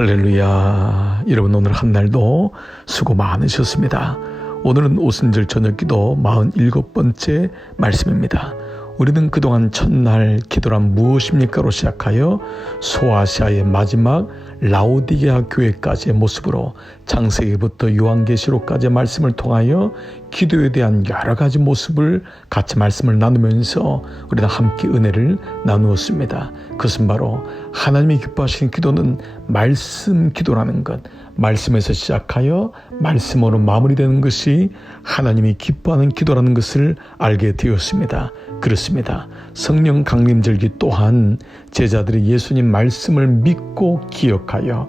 할렐루야. 여러분 오늘 한 날도 수고 많으셨습니다. 오늘은 오순절 저녁기도 47번째 말씀입니다. 우리는 그동안 첫날 기도란 무엇입니까로 시작하여 소아시아의 마지막 라오디게아 교회까지의 모습으로 창세기부터 요한계시록까지의 말씀을 통하여 기도에 대한 여러 가지 모습을 같이 말씀을 나누면서 우리는 함께 은혜를 나누었습니다. 그것은 바로 하나님이 기뻐하시는 기도는 말씀 기도라는 것, 말씀에서 시작하여 말씀으로 마무리되는 것이 하나님이 기뻐하는 기도라는 것을 알게 되었습니다. 그렇습니다. 성령 강림절기 또한 제자들이 예수님 말씀을 믿고 기억하여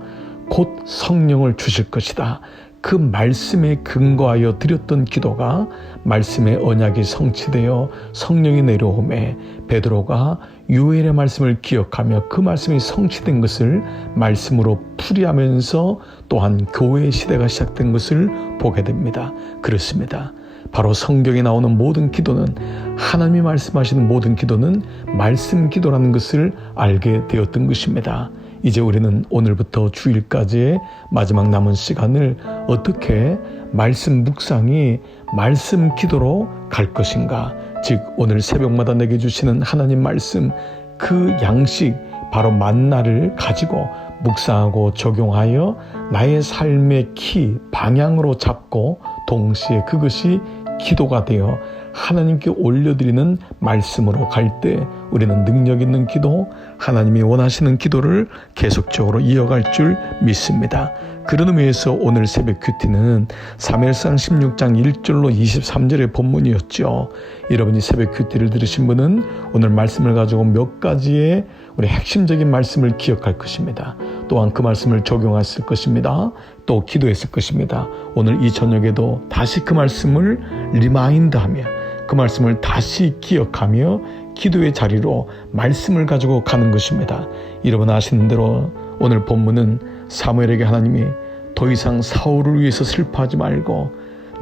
곧 성령을 주실 것이다. 그 말씀에 근거하여 드렸던 기도가 말씀의 언약이 성취되어 성령이 내려오매 베드로가 요엘의 말씀을 기억하며 그 말씀이 성취된 것을 말씀으로 풀이하면서 또한 교회의 시대가 시작된 것을 보게 됩니다. 그렇습니다. 바로 성경에 나오는 모든 기도는, 하나님이 말씀하시는 모든 기도는 말씀 기도라는 것을 알게 되었던 것입니다. 이제 우리는 오늘부터 주일까지의 마지막 남은 시간을 어떻게 말씀 묵상이 말씀 기도로 갈 것인가, 즉 오늘 새벽마다 내게 주시는 하나님 말씀, 그 양식 바로 만나를 가지고 묵상하고 적용하여 나의 삶의 키, 방향으로 잡고 동시에 그것이 기도가 되어 하나님께 올려드리는 말씀으로 갈 때 우리는 능력 있는 기도, 하나님이 원하시는 기도를 계속적으로 이어갈 줄 믿습니다. 그런 의미에서 오늘 새벽 큐티는 사무엘상 16장 1절로 23절의 본문이었죠. 여러분이 새벽 큐티를 들으신 분은 오늘 말씀을 가지고 몇 가지의 우리 핵심적인 말씀을 기억할 것입니다. 또한 그 말씀을 적용했을 것입니다. 또 기도했을 것입니다. 오늘 이 저녁에도 다시 그 말씀을 리마인드하며 그 말씀을 다시 기억하며 기도의 자리로 말씀을 가지고 가는 것입니다. 여러분 아시는 대로 오늘 본문은 사무엘에게 하나님이 더 이상 사울을 위해서 슬퍼하지 말고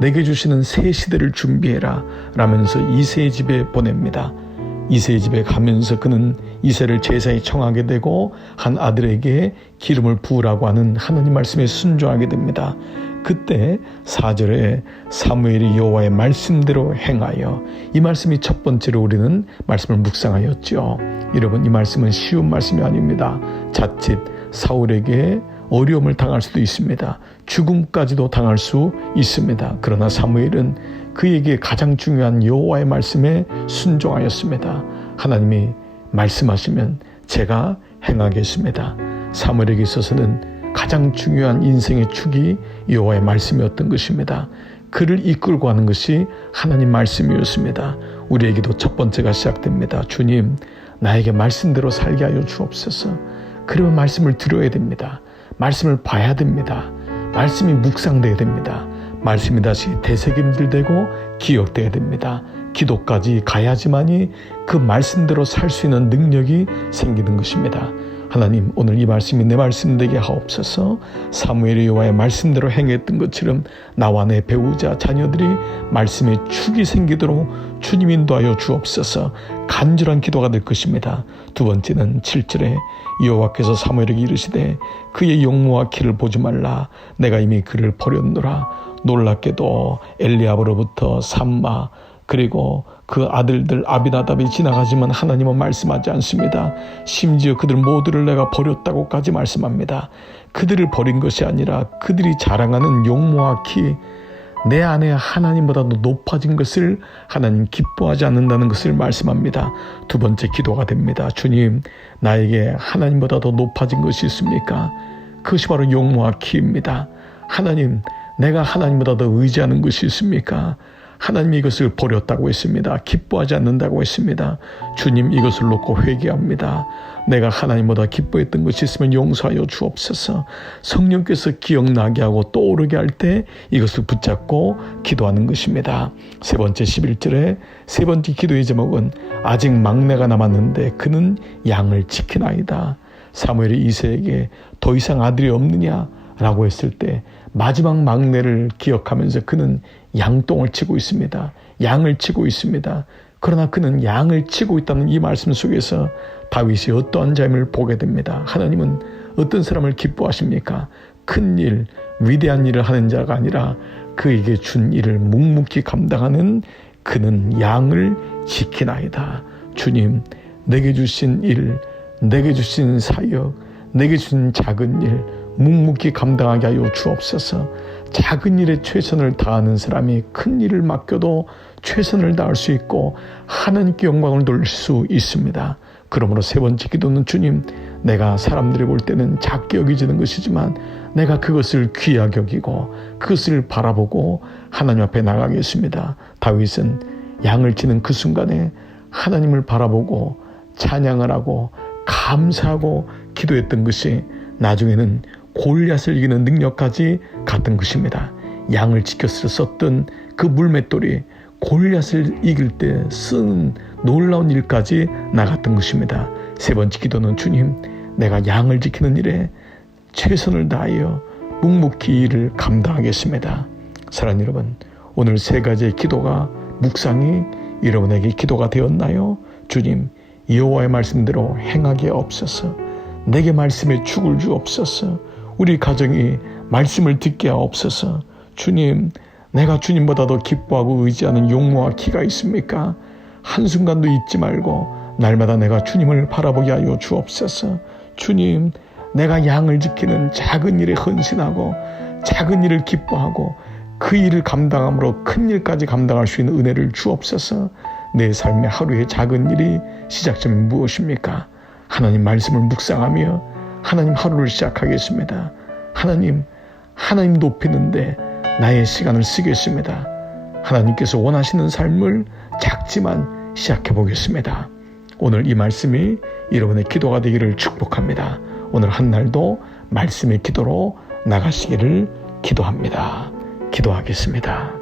내게 주시는 새 시대를 준비해라 라면서 이새의 집에 보냅니다. 이새의 집에 가면서 그는 이새를 제사에 청하게 되고 한 아들에게 기름을 부으라고 하는 하나님 말씀에 순종하게 됩니다. 그때 4절에 사무엘이 여호와의 말씀대로 행하여, 이 말씀이 첫 번째로 우리는 말씀을 묵상하였죠. 여러분 이 말씀은 쉬운 말씀이 아닙니다. 자칫 사울에게 어려움을 당할 수도 있습니다. 죽음까지도 당할 수 있습니다. 그러나 사무엘은 그에게 가장 중요한 여호와의 말씀에 순종하였습니다. 하나님이 말씀하시면 제가 행하겠습니다. 사무엘에게 있어서는 가장 중요한 인생의 축이 여호와의 말씀이었던 것입니다. 그를 이끌고 가는 것이 하나님 말씀이었습니다. 우리에게도 첫 번째가 시작됩니다. 주님, 나에게 말씀대로 살게 하여 주옵소서. 그러면 말씀을 들어야 됩니다. 말씀을 봐야 됩니다. 말씀이 묵상돼야 됩니다. 말씀이 다시 되새김질되고 기억돼야 됩니다. 기도까지 가야지만이 그 말씀대로 살 수 있는 능력이 생기는 것입니다. 하나님, 오늘 이 말씀이 내 말씀 되게 하옵소서. 사무엘이 여호와의 말씀대로 행했던 것처럼 나와 내 배우자, 자녀들이 말씀의 축이 생기도록 주님 인도하여 주옵소서. 간절한 기도가 될 것입니다. 두 번째는 7절에 여호와께서 사무엘에게 이르시되 그의 용모와 키를 보지 말라. 내가 이미 그를 버렸노라. 놀랍게도 엘리압으로부터 삼마 그리고 그 아들들 아비나답이 지나가지만 하나님은 말씀하지 않습니다. 심지어 그들 모두를 내가 버렸다고까지 말씀합니다. 그들을 버린 것이 아니라 그들이 자랑하는 용모와 키, 내 안에 하나님보다도 높아진 것을 하나님 기뻐하지 않는다는 것을 말씀합니다. 두 번째 기도가 됩니다. 주님, 나에게 하나님보다 더 높아진 것이 있습니까? 그것이 바로 용모와 키입니다. 하나님, 내가 하나님보다 더 의지하는 것이 있습니까? 하나님이 이것을 버렸다고 했습니다. 기뻐하지 않는다고 했습니다. 주님, 이것을 놓고 회개합니다. 내가 하나님보다 기뻐했던 것이 있으면 용서하여 주옵소서. 성령께서 기억나게 하고 떠오르게 할 때 이것을 붙잡고 기도하는 것입니다. 세 번째 11절에 세 번째 기도의 제목은 아직 막내가 남았는데 그는 양을 지키나이다. 사무엘이 이새에게 더 이상 아들이 없느냐 라고 했을 때 마지막 막내를 기억하면서 그는 양똥을 치고 있습니다. 양을 치고 있습니다. 그러나 그는 양을 치고 있다는 이 말씀 속에서 다윗이 어떠한 자임을 보게 됩니다. 하나님은 어떤 사람을 기뻐하십니까? 큰 일, 위대한 일을 하는 자가 아니라 그에게 준 일을 묵묵히 감당하는 그는 양을 지키나이다. 주님, 내게 주신 일, 내게 주신 사역, 내게 주신 작은 일 묵묵히 감당하게 하여 주옵소서. 작은 일에 최선을 다하는 사람이 큰 일을 맡겨도 최선을 다할 수 있고 하나님께 영광을 돌릴 수 있습니다. 그러므로 세 번째 기도는 주님, 내가 사람들이 볼 때는 작게 여기지는 것이지만 내가 그것을 귀하게 여기고 그것을 바라보고 하나님 앞에 나가겠습니다. 다윗은 양을 치는 그 순간에 하나님을 바라보고 찬양을 하고 감사하고 기도했던 것이 나중에는 골리앗을 이기는 능력까지 갔던 것입니다. 양을 지켜서 썼던 그 물맷돌이 골리앗을 이길 때 쓰는 놀라운 일까지 나갔던 것입니다. 세 번째 기도는 주님, 내가 양을 지키는 일에 최선을 다하여 묵묵히 일을 감당하겠습니다. 사랑하는 여러분, 오늘 세 가지의 기도가 묵상이 여러분에게 기도가 되었나요? 주님, 여호와의 말씀대로 행하게 없어서 내게 말씀에 죽을 주옵소서. 우리 가정이 말씀을 듣게 하옵소서. 주님, 내가 주님보다도 기뻐하고 의지하는 용모와 기가 있습니까? 한순간도 잊지 말고 날마다 내가 주님을 바라보게 하여 주옵소서. 주님, 내가 양을 지키는 작은 일에 헌신하고 작은 일을 기뻐하고 그 일을 감당함으로 큰 일까지 감당할 수 있는 은혜를 주옵소서. 내 삶의 하루의 작은 일이 시작점이 무엇입니까? 하나님 말씀을 묵상하며 하나님 하루를 시작하겠습니다. 하나님 높이는데 나의 시간을 쓰겠습니다. 하나님께서 원하시는 삶을 작지만 시작해 보겠습니다. 오늘 이 말씀이 여러분의 기도가 되기를 축복합니다. 오늘 한 날도 말씀의 기도로 나가시기를 기도합니다. 기도하겠습니다.